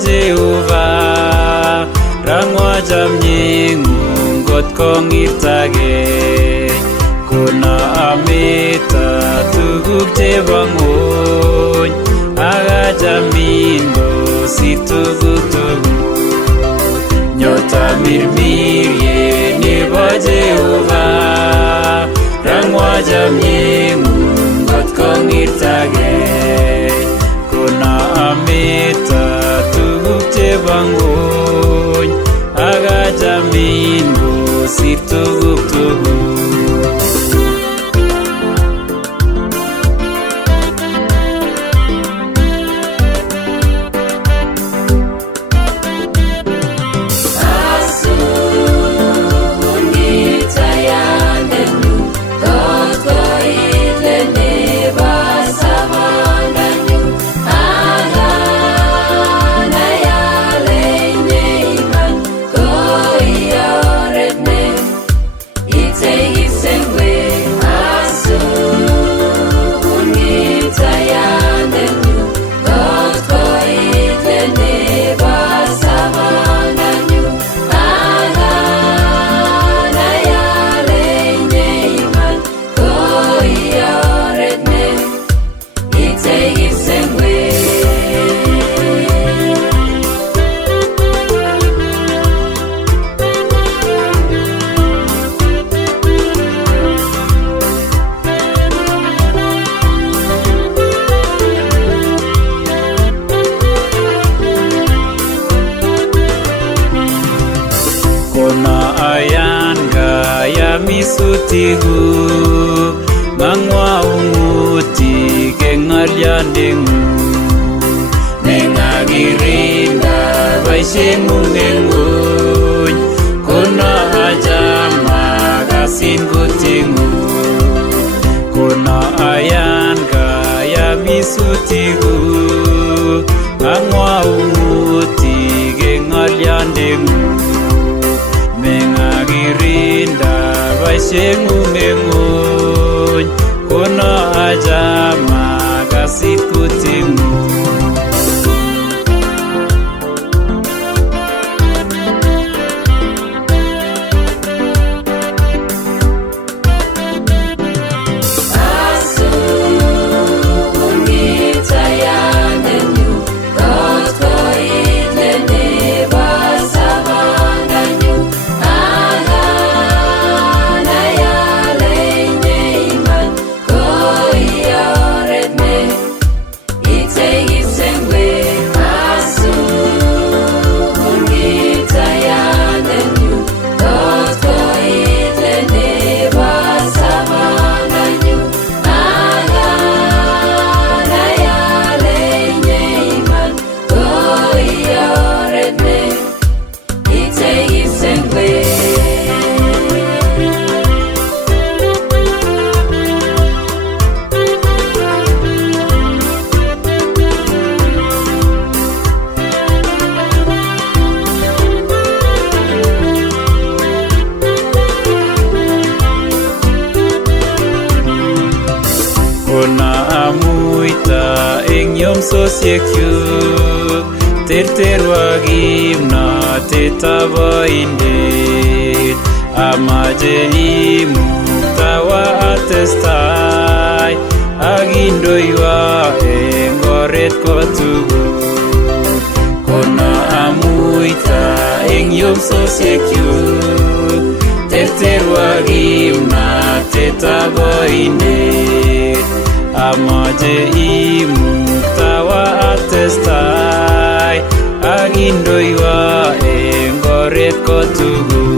Jehova rangwa chamnyeng'ung kot kong'irtagei kono ameta tuguk chebo ng'ony akachamin kosir tuguk tugul. Nyota mirmirie nebo Jehova rangwa chamnyeng'ung kot kong'irtagei kono ameta tuguk chebo ng'ony akachamin kosir tuguk tugul. Misutiku mangwa unguti kengalyandeng'ung nengakirinda boisieng'ung eng' ng'ony kono achama kasin kuting'ung kono ayan kaya misutiku mangwa unguti kengalyandeng'ung nengakirinda boisieng'ung eng' ng'ony kono achama kasit kuting'ung. Kona amuita eng' yomsosyekchuk terterwa kimnatetab oindet amache imuktawa atestai akindoiwa eng' oret kotugul. Kona amuita eng' yomsosyekchuk terterwa kimnatetab oindet amache imuktawa atestai akindoiwa eng' oret kotugul.